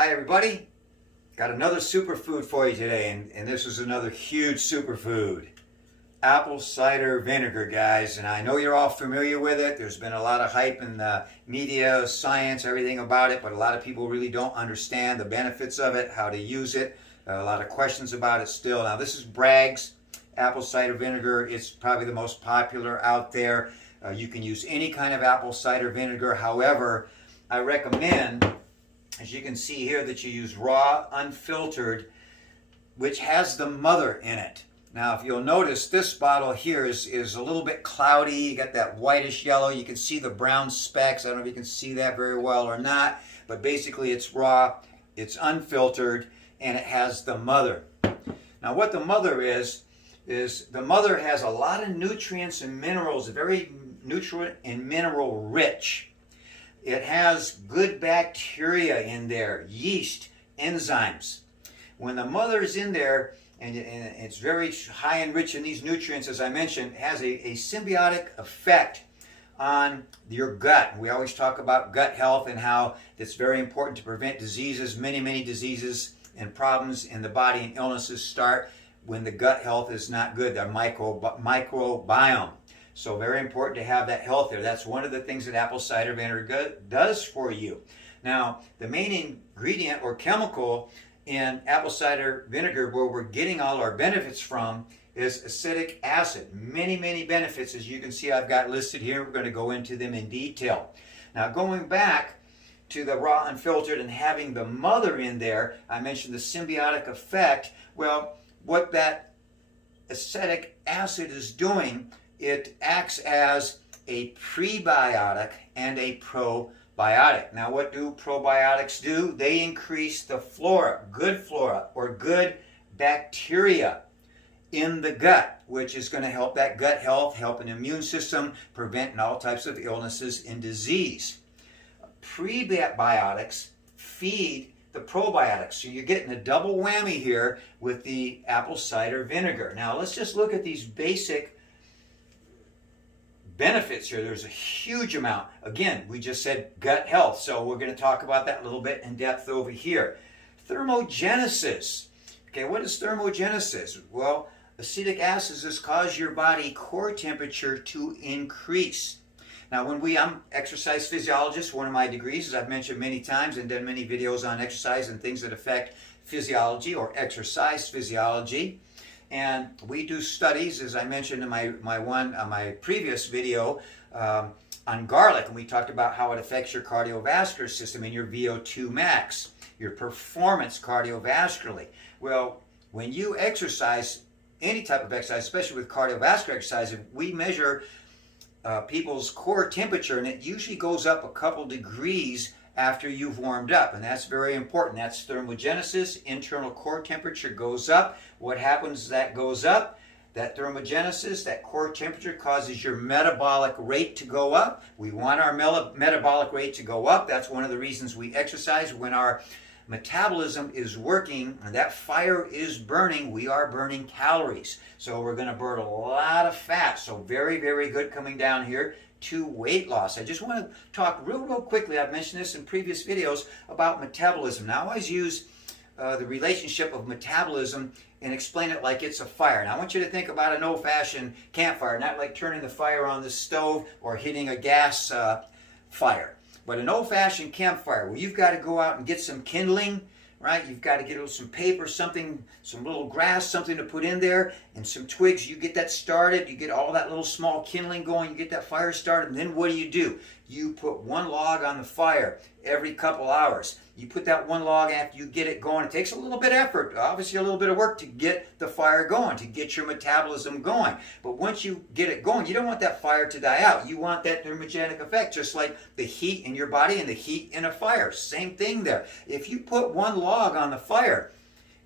Hi everybody, got another superfood for you today, and this is another huge superfood. Apple cider vinegar, guys, and I know you're all familiar with it. There's been a lot of hype in the media, science, everything about it, but a lot of people really don't understand the benefits of it, how to use it. A lot of questions about it still. Now this is Bragg's apple cider vinegar. It's probably the most popular out there. You can use any kind of apple cider vinegar. However, I recommend, as you can see here, that you use raw, unfiltered, which has the mother in it. Now, if you'll notice, this bottle here is a little bit cloudy. You got that whitish yellow. You can see the brown specks. I don't know if you can see that very well or not, but basically it's raw, it's unfiltered, and it has the mother. Now, what the mother is the mother has a lot of nutrients and minerals, very nutrient and mineral rich. It has good bacteria in there, yeast, enzymes. When the mother is in there, and it's very high and rich in these nutrients, as I mentioned, it has a symbiotic effect on your gut. We always talk about gut health and how it's very important to prevent diseases. Many diseases and problems in the body and illnesses start when the gut health is not good, the microbiome. So very important to have that health there. That's one of the things that apple cider vinegar does for you. Now, the main ingredient or chemical in apple cider vinegar, where we're getting all our benefits from, is acetic acid. Many benefits, as you can see I've got listed here. We're going to go into them in detail. Now, going back to the raw unfiltered and having the mother in there, I mentioned the symbiotic effect. Well, what that acetic acid is doing, it acts as a prebiotic and a probiotic. Now, what do probiotics do? They increase the flora or good bacteria in the gut, which is going to help that gut health, help an immune system, preventing all types of illnesses and disease. Prebiotics feed the probiotics, so you're getting a double whammy here with the apple cider vinegar. Now, let's just look at these basic benefits here. There's a huge amount. Again, we just said gut health, so we're going to talk about that a little bit in depth over here. Thermogenesis. Okay, what is thermogenesis? Well, acetic acids cause your body core temperature to increase. Now, I'm exercise physiologist. One of my degrees, as I've mentioned many times and done many videos on exercise and things that affect physiology or exercise physiology. And we do studies, as I mentioned in my previous video on garlic, and we talked about how it affects your cardiovascular system and your VO2 max, your performance cardiovascularly. Well, when you exercise, any type of exercise, especially with cardiovascular exercise, we measure people's core temperature, and it usually goes up a couple degrees after you've warmed up, and that's very important. That's thermogenesis. Internal core temperature goes up. What happens? That goes up. That thermogenesis, that core temperature, causes your metabolic rate to go up. We want our metabolic rate to go up. That's one of the reasons we exercise. When our metabolism is working and that fire is burning, we are burning calories. So we're going to burn a lot of fat. So very good coming down here to weight loss. I just want to talk real quickly, I've mentioned this in previous videos, about metabolism. Now, I always use the relationship of metabolism and explain it like it's a fire. Now, I want you to think about an old-fashioned campfire, not like turning the fire on the stove or hitting a gas fire, but an old-fashioned campfire where you've got to go out and get some kindling, right? You've got to get some paper, something, some little grass, something to put in there, and some twigs. You get that started. You get all that little small kindling going. You get that fire started, and then what do? You put one log on the fire every couple hours. You put that one log after you get it going. It takes a little bit of effort, obviously a little bit of work to get the fire going, to get your metabolism going. But once you get it going, you don't want that fire to die out. You want that thermogenic effect, just like the heat in your body and the heat in a fire. Same thing there. If you put one log on the fire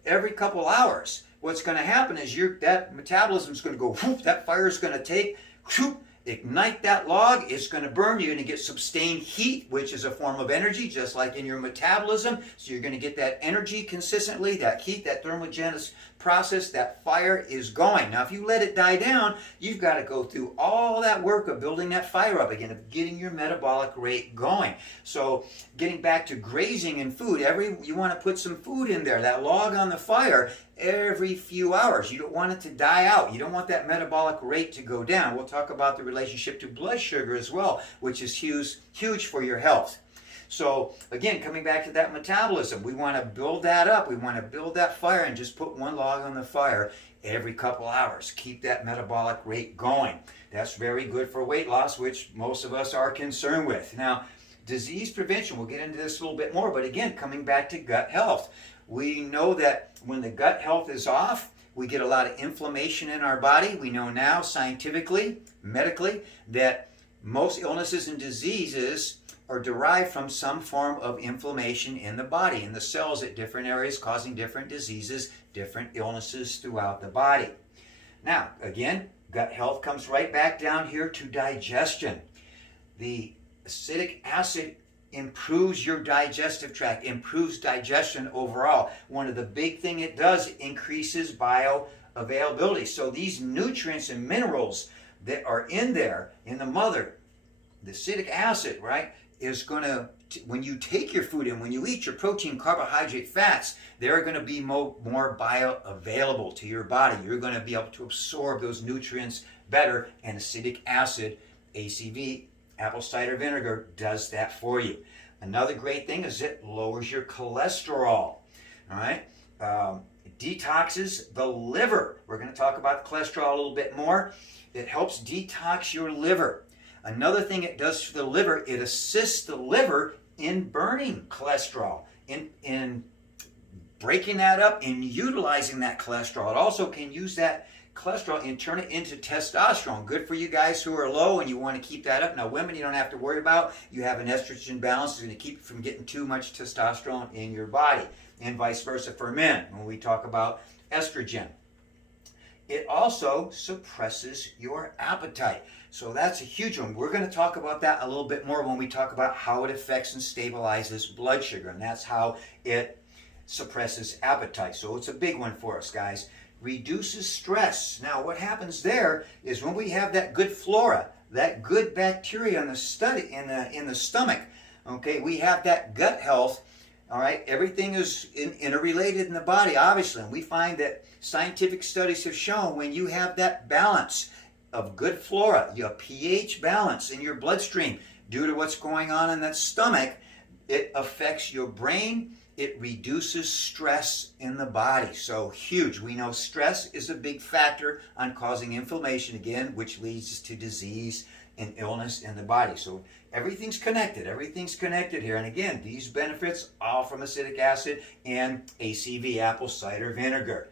every couple hours, what's going to happen is that metabolism is going to go whoop, that fire is going to take whoop, ignite that log. It's going to burn. You're going to get sustained heat, which is a form of energy, just like in your metabolism. So you're going to get that energy consistently, that heat, that thermogenesis process, that fire is going. Now, if you let it die down, you've got to go through all that work of building that fire up again, of getting your metabolic rate going. So getting back to grazing and food, you want to put some food in there, that log on the fire, every few hours. You don't want it to die out. You don't want that metabolic rate to go down. We'll talk about the relationship to blood sugar as well, which is huge for your health. So again, coming back to that metabolism, we want to build that up. We want to build that fire and just put one log on the fire every couple hours. Keep that metabolic rate going. That's very good for weight loss, which most of us are concerned with. Now, disease prevention, we'll get into this a little bit more, but again, coming back to gut health. We know that when the gut health is off, we get a lot of inflammation in our body. We know now scientifically, medically, that most illnesses and diseases are derived from some form of inflammation in the body, in the cells at different areas, causing different diseases, different illnesses throughout the body. Now, again, gut health comes right back down here to digestion. The acidic acid improves your digestive tract, improves digestion overall. One of the big things it does, increases bioavailability. So these nutrients and minerals that are in there, in the mother, the acidic acid, right, is going to, when you take your food in, when you eat your protein, carbohydrate, fats, they're going to be more bioavailable to your body. You're going to be able to absorb those nutrients better, and acidic acid, ACV, apple cider vinegar, does that for you. Another great thing is it lowers your cholesterol. All right, it detoxes the liver. We're going to talk about cholesterol a little bit more. It helps detox your liver. Another thing it does for the liver, it assists the liver in burning cholesterol, in breaking that up, in utilizing that cholesterol. It also can use that cholesterol and turn it into testosterone. Good for you guys who are low and you want to keep that up. Now, women, you don't have to worry about. You have an estrogen balance. It's going to keep you from getting too much testosterone in your body, and vice versa for men when we talk about estrogen. It also suppresses your appetite. So that's a huge one. We're going to talk about that a little bit more when we talk about how it affects and stabilizes blood sugar, and that's how it suppresses appetite. So it's a big one for us, guys. Reduces stress. Now, what happens there is when we have that good flora, that good bacteria in the stomach, okay, we have that gut health. All right, everything is interrelated in the body, obviously, and we find that scientific studies have shown when you have that balance of good flora, your pH balance in your bloodstream, due to what's going on in that stomach, it affects your brain. It reduces stress in the body. So huge. We know stress is a big factor on causing inflammation again, which leads to disease and illness in the body. So everything's connected. Everything's connected here. And again, these benefits all from acidic acid and ACV, apple cider vinegar.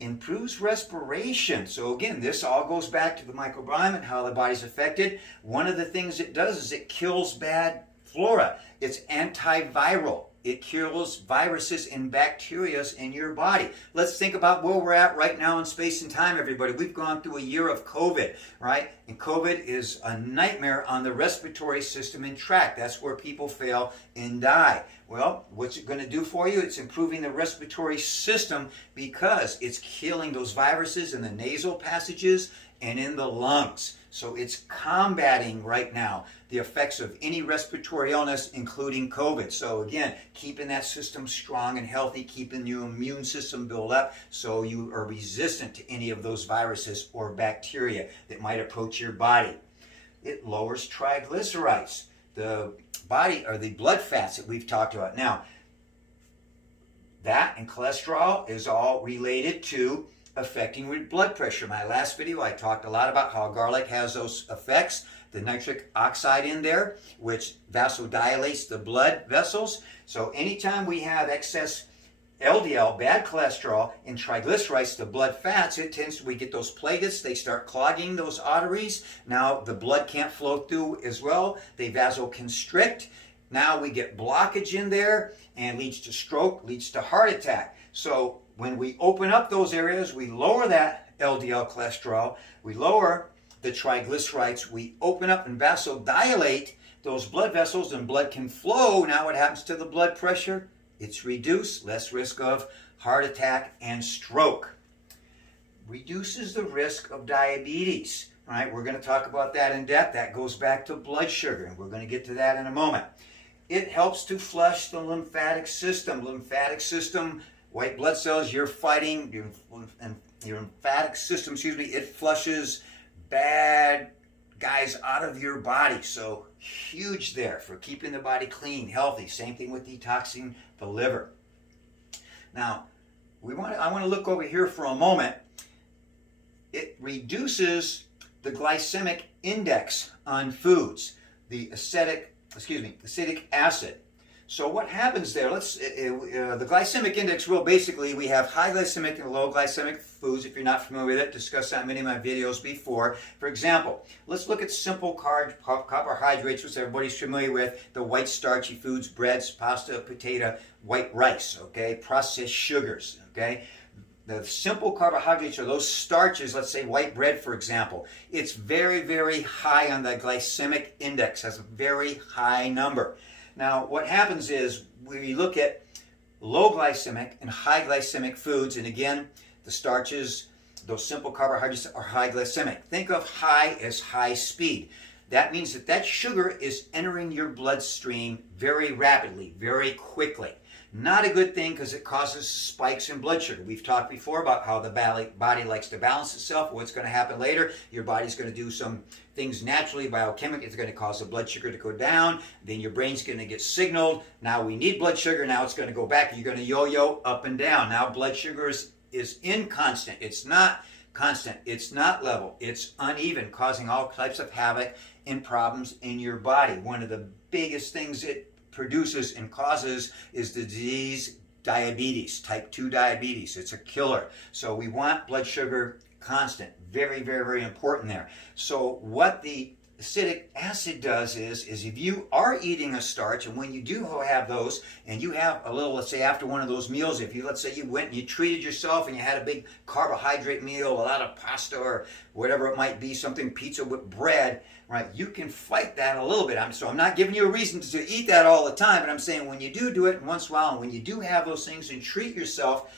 Improves respiration. So again, this all goes back to the microbiome and how the body's affected. One of the things it does is it kills bad flora. It's antiviral. It kills viruses and bacteria in your body. Let's think about where we're at right now in space and time, everybody. We've gone through a year of COVID, right? And COVID is a nightmare on the respiratory system and tract. That's where people fail and die. Well, what's it going to do for you? It's improving the respiratory system because it's killing those viruses in the nasal passages and in the lungs. So it's combating right now the effects of any respiratory illness, including COVID. So again, keeping that system strong and healthy, keeping your immune system built up so you are resistant to any of those viruses or bacteria that might approach your body. It lowers triglycerides, the body or the blood fats that we've talked about. Now, that and cholesterol is all related to affecting with blood pressure. My last video, I talked a lot about how garlic has those effects. The nitric oxide in there, which vasodilates the blood vessels. So anytime we have excess LDL, bad cholesterol, and triglycerides, the blood fats, we get those platelets, they start clogging those arteries. Now the blood can't flow through as well. They vasoconstrict. Now we get blockage in there and leads to stroke, leads to heart attack. So when we open up those areas, we lower that LDL cholesterol, we lower the triglycerides. We open up and vasodilate those blood vessels, and blood can flow. Now what happens to the blood pressure? It's reduced, less risk of heart attack and stroke. Reduces the risk of diabetes. All right, we're going to talk about that in depth. That goes back to blood sugar, and we're going to get to that in a moment. It helps to flush the lymphatic system. Lymphatic system, white blood cells, you're fighting, your lymphatic system, it flushes bad guys out of your body. So huge there for keeping the body clean, healthy. Same thing with detoxing the liver. Now, I want to look over here for a moment. It reduces the glycemic index on foods, the acetic acid. So what happens there? The glycemic index, real basically, we have high glycemic and low glycemic foods. If you're not familiar with it, discussed that in many of my videos before. For example, let's look at simple carbohydrates, which everybody's familiar with, the white starchy foods, breads, pasta, potato, white rice, okay, processed sugars, okay. The simple carbohydrates are those starches, let's say white bread, for example. It's very, very high on the glycemic index, has a very high number. Now, what happens is we look at low glycemic and high glycemic foods, and again, the starches, those simple carbohydrates are high glycemic. Think of high as high speed. That means that sugar is entering your bloodstream very rapidly, very quickly. Not a good thing because it causes spikes in blood sugar. We've talked before about how the body likes to balance itself. What's going to happen later? Your body's going to do some things naturally, biochemically. It's going to cause the blood sugar to go down. Then your brain's going to get signaled. Now we need blood sugar. Now it's going to go back. You're going to yo-yo up and down. Now blood sugar is inconstant. It's not constant. It's not level. It's uneven, causing all types of havoc and problems in your body. One of the biggest things it produces and causes is the disease diabetes, type 2 diabetes. It's a killer. So we want blood sugar constant. Very, very, very important there. So what the acetic acid does is if you are eating a starch, and when you do have those, and you have a little, let's say after one of those meals, let's say you went and you treated yourself and you had a big carbohydrate meal, a lot of pasta or whatever it might be, something pizza with bread, right? You can fight that a little bit. So I'm not giving you a reason to eat that all the time, but I'm saying when you do it once in a while, and when you do have those things and treat yourself,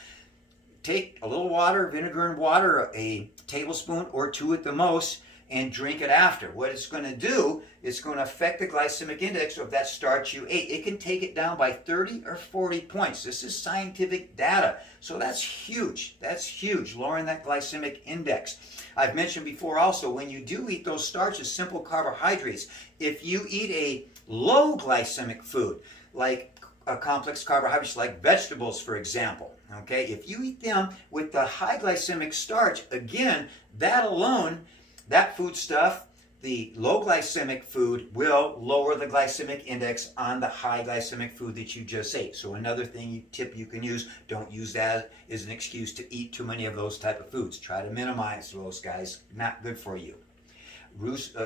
take a little water, vinegar and water, a tablespoon or two at the most, and drink it after. What it's going to do, it's going to affect the glycemic index of that starch you ate. It can take it down by 30 or 40 points. This is scientific data. So that's huge. That's huge, lowering that glycemic index. I've mentioned before also, when you do eat those starches, simple carbohydrates, if you eat a low glycemic food, like a complex carbohydrates like vegetables, for example, okay, if you eat them with the high glycemic starch, again, that alone, that food stuff, the low glycemic food will lower the glycemic index on the high glycemic food that you just ate. So another tip you can use, don't use that as an excuse to eat too many of those type of foods. Try to minimize those, guys. Not good for you.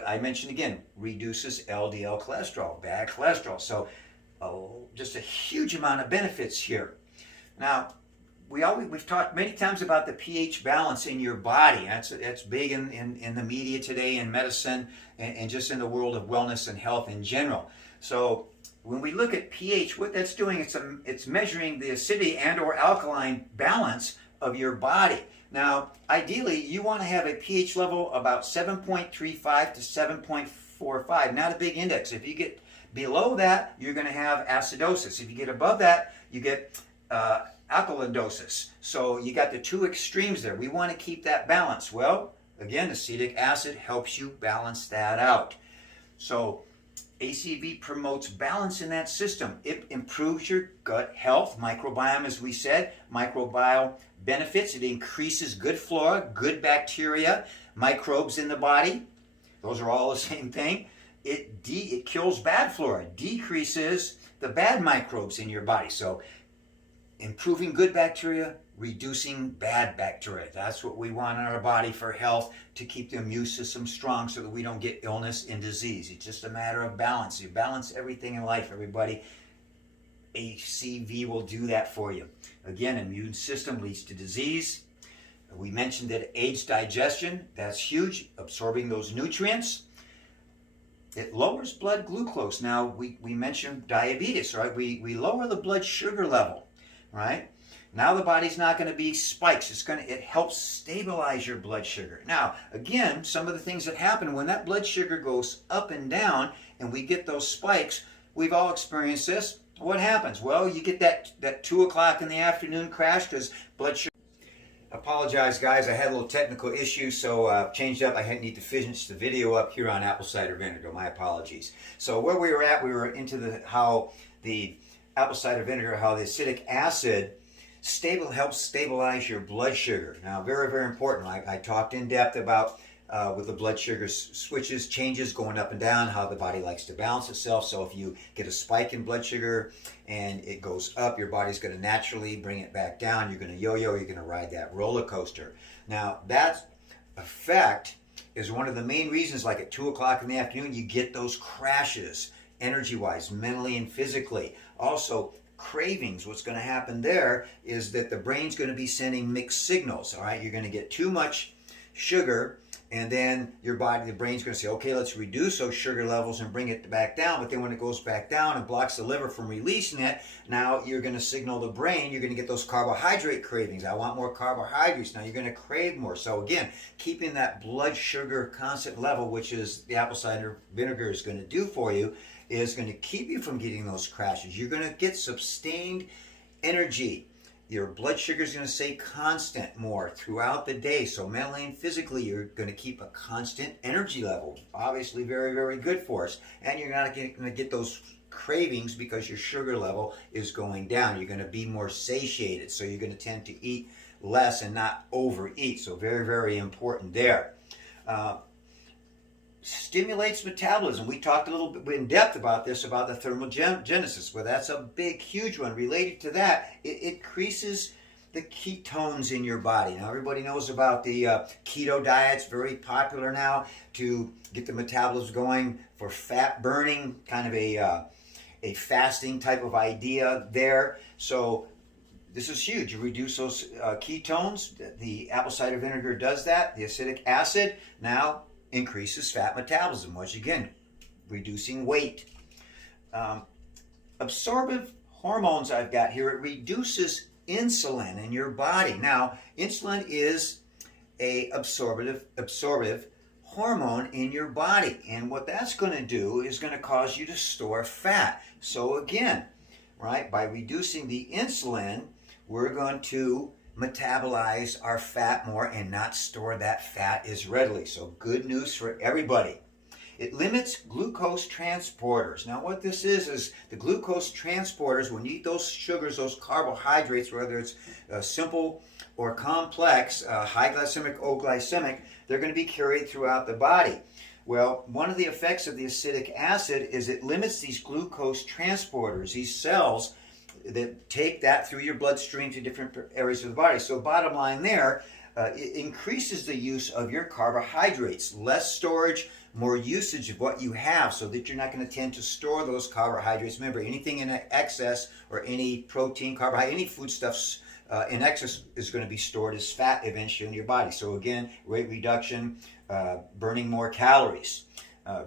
I mentioned again, reduces LDL cholesterol, bad cholesterol. So just a huge amount of benefits here. Now, we've talked many times about the pH balance in your body. That's big in the media today, in medicine, and just in the world of wellness and health in general. So when we look at pH, what that's doing, it's measuring the acidity and or alkaline balance of your body. Now, ideally, you want to have a pH level about 7.35 to 7.45, not a big index. If you get below that, you're going to have acidosis. If you get above that, you get alkalosis. So you got the two extremes there. We want to keep that balance. Well, again, acetic acid helps you balance that out. So ACV promotes balance in that system. It improves your gut health, microbiome, as we said, microbiome benefits. It increases good flora, good bacteria, microbes in the body. Those are all the same thing. It kills bad flora, decreases the bad microbes in your body. So improving good bacteria, reducing bad bacteria. That's what we want in our body for health, to keep the immune system strong so that we don't get illness and disease. It's just a matter of balance. You balance everything in life, everybody. ACV will do that for you. Again, immune system leads to disease. We mentioned that it aids digestion. That's huge, absorbing those nutrients. It lowers blood glucose. Now, we mentioned diabetes, right? We lower the blood sugar level, right? Now the body's not going to be spikes. It helps stabilize your blood sugar. Now, again, some of the things that happen when that blood sugar goes up and down and we get those spikes, we've all experienced this. What happens? Well, you get that 2 o'clock in the afternoon crash because blood sugar. Apologize, guys. I had a little technical issue, so changed up. I need to finish the video up here on apple cider vinegar. My apologies. So where we were into how the apple cider vinegar, how the acidic acid helps stabilize your blood sugar. Now, very, very important. I talked in depth about with the blood sugar changes going up and down, how the body likes to balance itself. So if you get a spike in blood sugar and it goes up, your body's going to naturally bring it back down. You're going to yo-yo, you're going to ride that roller coaster. Now, that effect is one of the main reasons, like at 2 o'clock in the afternoon, you get those crashes, energy-wise, mentally and physically. Also, cravings. What's going to happen there is that the brain's going to be sending mixed signals. All right, you're going to get too much sugar, and then the brain's going to say, okay, let's reduce those sugar levels and bring it back down. But then when it goes back down and blocks the liver from releasing it, now you're going to signal the brain, you're going to get those carbohydrate cravings. I want more carbohydrates. Now you're going to crave more. So again, keeping that blood sugar constant level, which is the apple cider vinegar is going to do for you, is going to keep you from getting those crashes. You're going to get sustained energy. Your blood sugar is going to stay constant more throughout the day. So mentally and physically, you're going to keep a constant energy level. Obviously, very, very good for us. And you're not going to get those cravings because your sugar level is going down. You're going to be more satiated. So you're going to tend to eat less and not overeat. So very, very important there. Stimulates metabolism. We talked a little bit in depth about this, about the thermogenesis, but that's a big, huge one. Related to that, it increases the ketones in your body. Now, everybody knows about the keto diet. It's very popular now to get the metabolism going for fat burning, kind of a fasting type of idea there. So this is huge. You reduce those ketones. The apple cider vinegar does that. The acidic acid now increases fat metabolism, once again, reducing weight. Absorptive hormones I've got here, it reduces insulin in your body. Now, insulin is a absorptive hormone in your body, and what that's going to do is going to cause you to store fat. So again, right, by reducing the insulin, we're going to metabolize our fat more and not store that fat as readily. So good news for everybody. It limits glucose transporters. Now what this is the glucose transporters, when you eat those sugars, those carbohydrates, whether it's simple or complex, high glycemic, low glycemic, they're going to be carried throughout the body. Well, one of the effects of the acidic acid is it limits these glucose transporters, these cells that take that through your bloodstream to different areas of the body. So bottom line there, it increases the use of your carbohydrates. Less storage, more usage of what you have, so that you're not going to tend to store those carbohydrates. Remember, anything in excess, or any protein, carbohydrate, any foodstuffs in excess is going to be stored as fat eventually in your body. So again, weight reduction, burning more calories.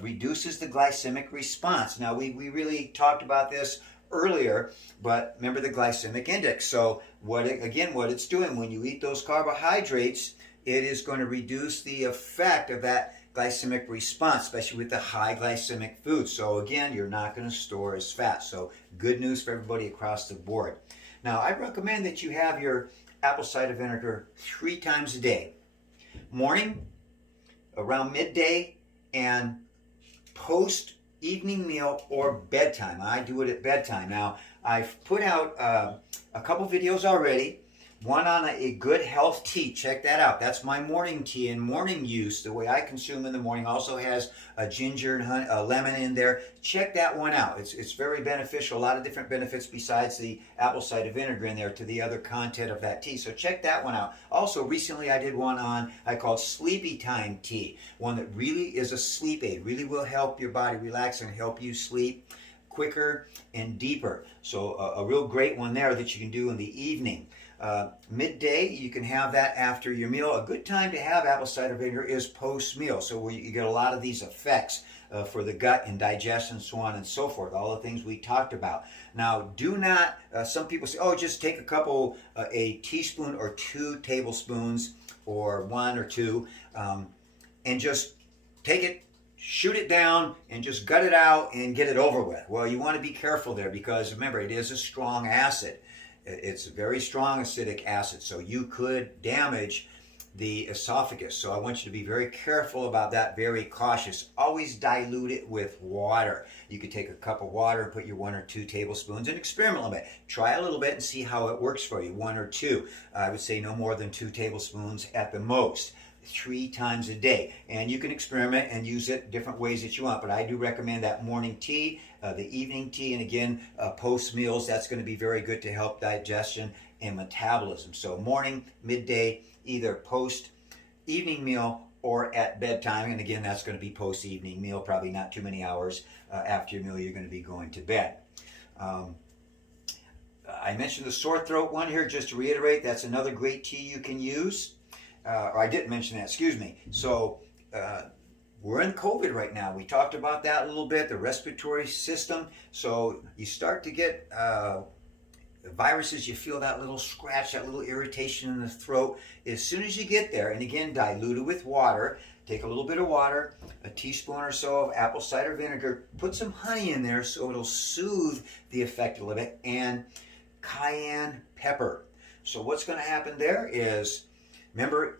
Reduces the glycemic response. Now we really talked about this earlier, but remember the glycemic index. So what it's doing when you eat those carbohydrates, it is going to reduce the effect of that glycemic response, especially with the high glycemic foods. So again, you're not going to store as fat. So good news for everybody across the board. Now, I recommend that you have your apple cider vinegar 3 times a day. Morning, around midday, and post evening meal or bedtime. I do it at bedtime. Now, I've put out a couple videos already. One on a good health tea. Check that out. That's my morning tea and morning use, the way I consume in the morning. Also has a ginger and honey, lemon in there. Check that one out. It's very beneficial. A lot of different benefits besides the apple cider vinegar in there to the other content of that tea. So check that one out. Also, recently I did one I called Sleepy Time Tea. One that really is a sleep aid. Really will help your body relax and help you sleep quicker and deeper. So a real great one there that you can do in the evening. Midday, you can have that after your meal. A good time to have apple cider vinegar is post-meal, so where you get a lot of these effects for the gut and digestion, so on and so forth, all the things we talked about. Now, do not, some people say, oh, just take a teaspoon or 2 tablespoons, or 1 or 2, and just take it, shoot it down, and just gut it out and get it over with. Well, you want to be careful there because, remember, it is a strong acid. It's a very strong acidic acid, so you could damage the esophagus. So I want you to be very careful about that, very cautious. Always dilute it with water. You could take a cup of water and put your 1 or 2 tablespoons and experiment a little bit. Try a little bit and see how it works for you, 1 or 2. I would say no more than 2 tablespoons at the most. 3 times a day, and you can experiment and use it different ways that you want, but I do recommend that morning tea, the evening tea, and again post meals. That's going to be very good to help digestion and metabolism. So morning, midday, either post evening meal or at bedtime, and again that's going to be post evening meal, probably not too many hours after your meal you're going to be going to bed. I mentioned the sore throat one here, just to reiterate, that's another great tea you can use. Or I didn't mention that, excuse me. So we're in COVID right now. We talked about that a little bit, the respiratory system. So you start to get viruses, you feel that little scratch, that little irritation in the throat. As soon as you get there, and again, dilute it with water. Take a little bit of water, a teaspoon or so of apple cider vinegar, put some honey in there so it'll soothe the effect a little bit, and cayenne pepper. So what's going to happen there is, remember,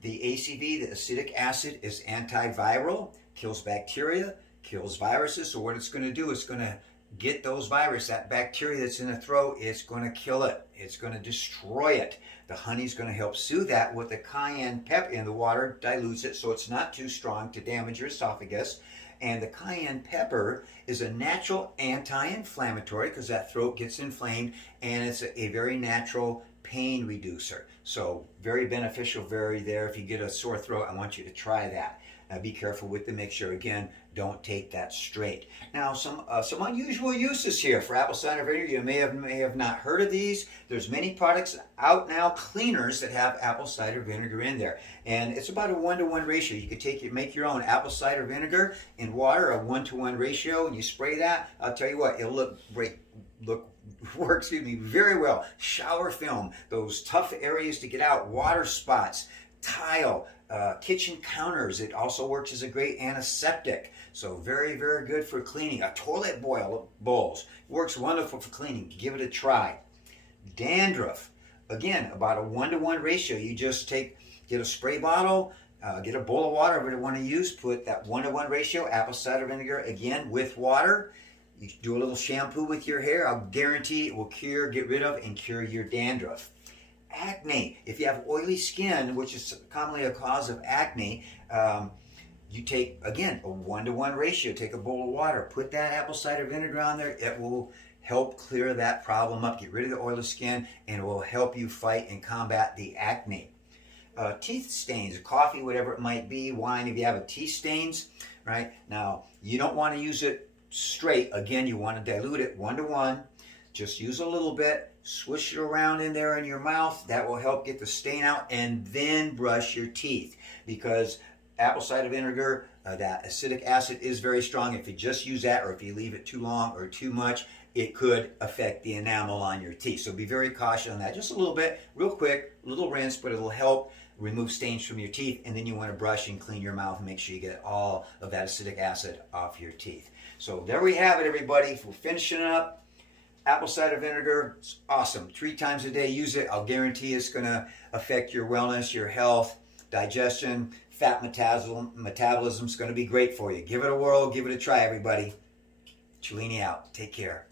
the ACV, the acetic acid, is antiviral, kills bacteria, kills viruses. So what it's going to do is going to get those viruses, that bacteria that's in the throat, it's going to kill it. It's going to destroy it. The honey's going to help soothe that with the cayenne pepper, and the water dilutes it so it's not too strong to damage your esophagus. And the cayenne pepper is a natural anti-inflammatory because that throat gets inflamed, and it's a very natural pain reducer. So very beneficial, very there. If you get a sore throat, I want you to try that. Be careful with them. Make sure, again, don't take that straight. Now, some unusual uses here for apple cider vinegar. You may have not heard of these. There's many products out now, cleaners, that have apple cider vinegar in there, and it's about a 1-to-1 ratio. You could make your own apple cider vinegar in water, a 1-to-1 ratio, and you spray that. I'll tell you what, it'll look great. Work, excuse me, very well. Shower film, those tough areas to get out, water spots, tile, kitchen counters. It also works as a great antiseptic. So very, very good for cleaning. Toilet bowls works wonderful for cleaning. Give it a try. Dandruff, again, about a 1-to-1 ratio. You just get a spray bottle, get a bowl of water, whatever you want to use, put that 1-to-1 ratio, apple cider vinegar, again, with water. You do a little shampoo with your hair. I'll guarantee it will get rid of and cure your dandruff. Acne. If you have oily skin, which is commonly a cause of acne, you take, again, a 1-to-1 ratio. Take a bowl of water. Put that apple cider vinegar on there. It will help clear that problem up, get rid of the oily skin, and it will help you fight and combat the acne. Teeth stains, coffee, whatever it might be, wine, if you have teeth stains, right? Now, you don't want to use it straight. Again, you want to dilute it 1-to-1. Just use a little bit, swish it around in there in your mouth. That will help get the stain out, and then brush your teeth, because apple cider vinegar, that acidic acid, is very strong. If you just use that, or if you leave it too long or too much, it could affect the enamel on your teeth. So be very cautious on that. Just a little bit, real quick, little rinse, but it'll help remove stains from your teeth. And then you want to brush and clean your mouth and make sure you get all of that acidic acid off your teeth. So there we have it, everybody. We're finishing up. Apple cider vinegar, it's awesome. 3 times a day, use it. I'll guarantee it's going to affect your wellness, your health, digestion, fat metabolism. Is going to be great for you. Give it a whirl. Give it a try, everybody. Cellini out. Take care.